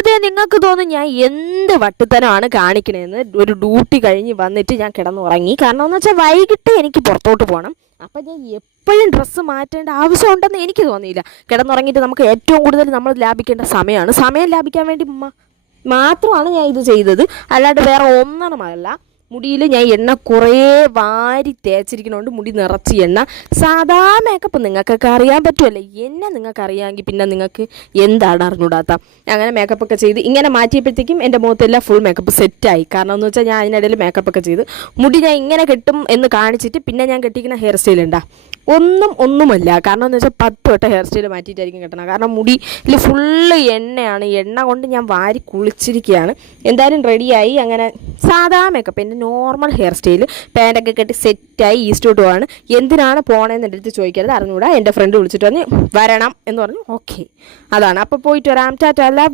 അപ്പോഴത്തേ നിങ്ങൾക്ക് തോന്നും ഞാൻ എന്ത് വട്ടുത്തനമാണ് കാണിക്കണേന്ന് ഒരു ഡ്യൂട്ടി കഴിഞ്ഞ് വന്നിട്ട് ഞാൻ കിടന്നുറങ്ങി. കാരണം എന്ന് വെച്ചാൽ വൈകിട്ട് എനിക്ക് പുറത്തോട്ട് പോകണം അപ്പം ഞാൻ എപ്പോഴും ഡ്രസ്സ് മാറ്റേണ്ട ആവശ്യമുണ്ടെന്ന് എനിക്ക് തോന്നിയില്ല. കിടന്നുറങ്ങിയിട്ട് നമുക്ക് ഏറ്റവും കൂടുതൽ നമ്മൾ ലാഭിക്കേണ്ട സമയമാണ്. സമയം ലാഭിക്കാൻ വേണ്ടി മാത്രമാണ് ഞാൻ ഇത് ചെയ്തത്. അല്ലാണ്ട് വേറെ ഒന്നണമല്ല മുടിയിൽ ഞാൻ എണ്ണ കുറേ വാരി തേച്ചിരിക്കണോണ്ട് മുടി നിറച്ച് എണ്ണ. സാധാ മേക്കപ്പ് നിങ്ങൾക്കൊക്കെ അറിയാൻ പറ്റുമല്ലേ എന്നെ നിങ്ങൾക്ക് അറിയാമെങ്കിൽ പിന്നെ നിങ്ങൾക്ക് എന്താണ് അറിഞ്ഞൂടാത്ത അങ്ങനെ മേക്കപ്പ് ഒക്കെ ചെയ്ത് ഇങ്ങനെ മാറ്റിയപ്പോഴത്തേക്കും എന്റെ മുഖത്തെല്ലാം ഫുൾ മേക്കപ്പ് സെറ്റായി കാരണം എന്ന് വെച്ചാൽ ഞാൻ അതിനിടയിൽ മേക്കപ്പ് ഒക്കെ ചെയ്ത് മുടി ഞാൻ ഇങ്ങനെ കെട്ടും എന്ന് കാണിച്ചിട്ട് പിന്നെ ഞാൻ കെട്ടിക്കുന്ന ഹെയർ സ്റ്റൈൽ ഉണ്ടാ ഒന്നും ഒന്നുമല്ല. കാരണം എന്ന് വെച്ചാൽ പത്ത് വട്ടം ഹെയർ സ്റ്റൈൽ മാറ്റിയിട്ടായിരിക്കും കിട്ടണം കാരണം മുടിയിൽ ഫുള്ള് എണ്ണയാണ്. എണ്ണ കൊണ്ട് ഞാൻ വാരി കുളിച്ചിരിക്കുകയാണ് എന്തായാലും റെഡിയായി അങ്ങനെ സാധാ മേക്കപ്പ് എന്റെ നോർമൽ ഹെയർ സ്റ്റൈൽ പാന്റൊക്കെ കെട്ടി സെറ്റായി ഈസ്റ്റോട്ട് പോവാണ് എന്തിനാണ് പോണേന്ന് എന്റെ അടുത്ത് ചോദിക്കരുത്. അറിഞ്ഞുകൂടാ എന്റെ ഫ്രണ്ട് വിളിച്ചിട്ട് പറഞ്ഞ് വരണം എന്ന് പറഞ്ഞു. ഓക്കെ അതാണ്. അപ്പോൾ പോയിട്ട് വരാം. ടാറ്റ. ലവ്